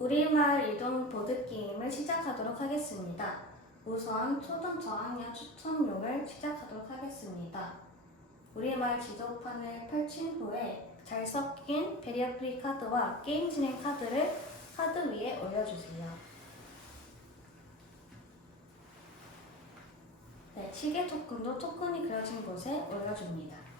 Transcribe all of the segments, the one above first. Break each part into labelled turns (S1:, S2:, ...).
S1: 우리마을 이동 보드게임을 시작하도록 하겠습니다. 우선 초등 저학년 추천용을 시작하도록 하겠습니다. 우리마을 지도판을 펼친 후에 잘 섞인 베리어프리 카드와 게임 진행 카드를 카드 위에 올려주세요. 네, 시계 토큰도 토큰이 그려진 곳에 올려줍니다.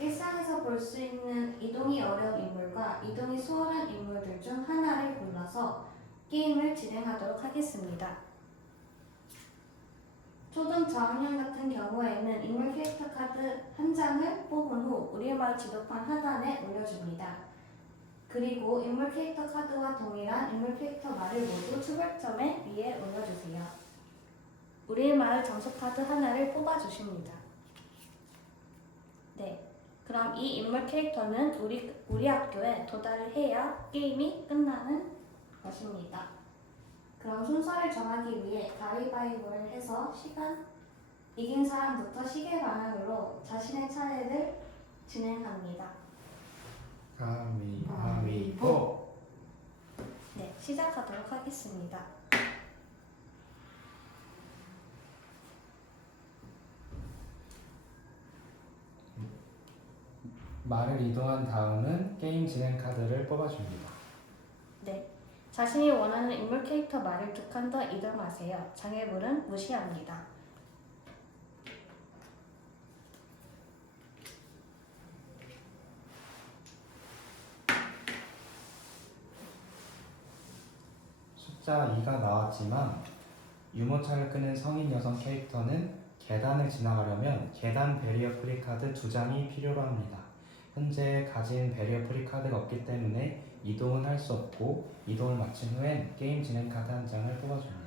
S1: 일상에서 볼 수 있는 이동이 어려운 인물 과 이동이 수월한 인물들 중 하나를 골라서 게임을 진행하도록 하겠습니다. 초등 저학년 같은 경우에는 인물 캐릭터 카드 한 장을 뽑은 후 우리마을 지도판 하단에 올려줍니다. 그리고 인물 캐릭터 카드와 동일한 인물 캐릭터 말을 모두 초벌점에 위에 올려주세요. 우리마을 점수 카드 하나를 뽑아주십니다. 네, 그럼 이 인물 캐릭터는 우리 우리 학교에 도달을 해야 게임이 끝나는 것입니다. 그럼 순서를 정하기 위해 가위바위보를 해서 시간 이긴 사람부터 시계 방향으로 자신의 차례를 진행합니다.
S2: 가위바위보
S1: 네, 시작하도록 하겠습니다.
S2: 말을 이동한 다음은 게임 진행 카드를 뽑아줍니다.
S1: 네, 자신이 원하는 인물 캐릭터 말을 두 칸 더 이동하세요. 장애물은 무시합니다.
S2: 숫자 2가 나왔지만 유모차를 끄는 성인 여성 캐릭터는 계단을 지나가려면 계단 베리어 프리 카드 두 장이 필요로 합니다. 현재 가진 베리어 프리 카드가 없기 때문에 이동은 할 수 없고 이동을 마친 후엔 게임 진행 카드 한 장을 뽑아줍니다.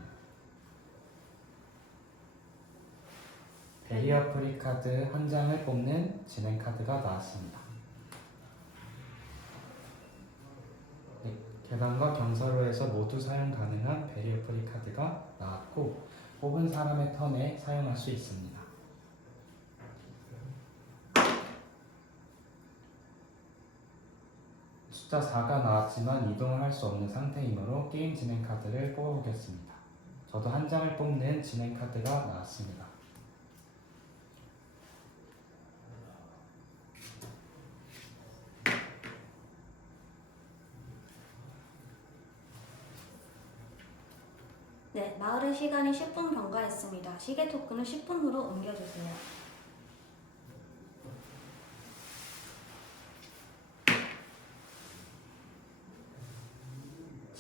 S2: 베리어 프리 카드 한 장을 뽑는 진행 카드가 나왔습니다. 네, 계단과 경사로에서 모두 사용 가능한 베리어 프리 카드가 나왔고 뽑은 사람의 턴에 사용할 수 있습니다. 숫자 4가 나왔지만 이동을 할 수 없는 상태이므로 게임 진행 카드를 뽑아보겠습니다. 저도 한 장을 뽑는 진행 카드가 나왔습니다.
S1: 네, 마을의 시간이 10분 경과했습니다. 시계 토큰을 10분 후로 옮겨주세요.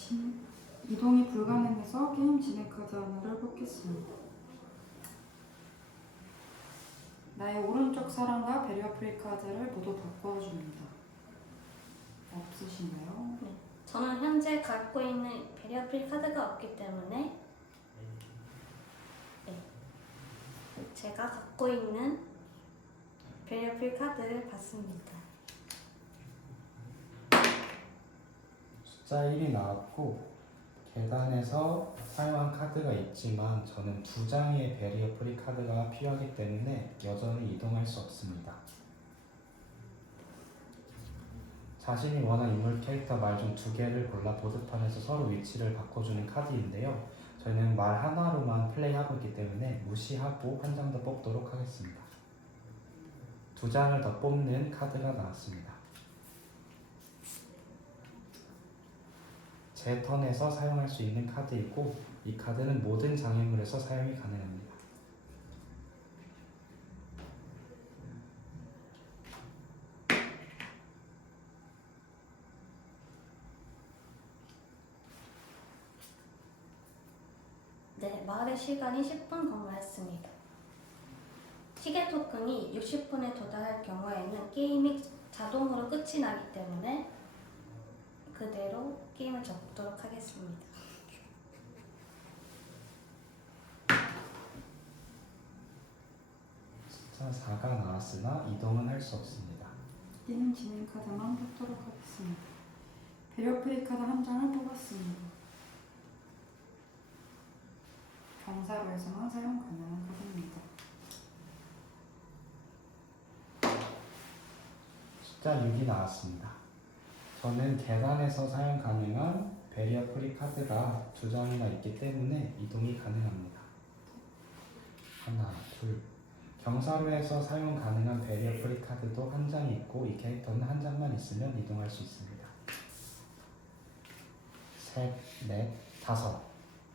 S3: 진- 이동이 불가능해서 게임 진행 카드 하나를 뽑겠습니다. 나의 오른쪽 사람과 베리어 프리 카드를 모두 바꿔줍니다. 없으신가요?
S1: 저는 현재 갖고 있는 베리어 프리 카드가 없기 때문에 네, 제가 갖고 있는 베리어 프리 카드를 받습니다.
S2: 숫자 1이 나왔고 계단에서 사용한 카드가 있지만 저는 두 장의 베리어 프리 카드가 필요하기 때문에 여전히 이동할 수 없습니다. 자신이 원하는 인물 캐릭터 말 중 두 개를 골라 보드판에서 서로 위치를 바꿔주는 카드인데요. 저희는 말 하나로만 플레이하고 있기 때문에 무시하고 한 장 더 뽑도록 하겠습니다. 두 장을 더 뽑는 카드가 나왔습니다. 제 턴에서 사용할 수 있는 카드이고 이 카드는 모든 장애물에서 사용이 가능합니다.
S1: 네, 마을의 시간이 10분 경과했습니다. 시계 토큰이 60분에 도달할 경우에는 게임이 자동으로 끝이 나기 때문에 그대로 게임을 접도록 하겠습니다.
S2: 숫자 4가 나왔으나 이동은 할 수 없습니다.
S3: 게임 진행 카드만 뽑도록 하겠습니다. 베리어 프리 카드 한 장을 뽑았습니다. 경사로에서만 사용 가능한 카드입니다.
S2: 숫자 6이 나왔습니다. 저는 계단에서 사용 가능한 베리어 프리 카드가 두 장이나 있기 때문에 이동이 가능합니다. 하나, 둘. 경사로에서 사용 가능한 베리어 프리 카드도 한 장이 있고 이 캐릭터는 한 장만 있으면 이동할 수 있습니다. 셋, 넷, 다섯.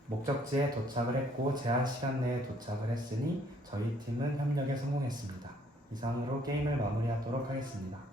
S2: 목적지에 도착을 했고 제한 시간 내에 도착을 했으니 저희 팀은 협력에 성공했습니다. 이상으로 게임을 마무리하도록 하겠습니다.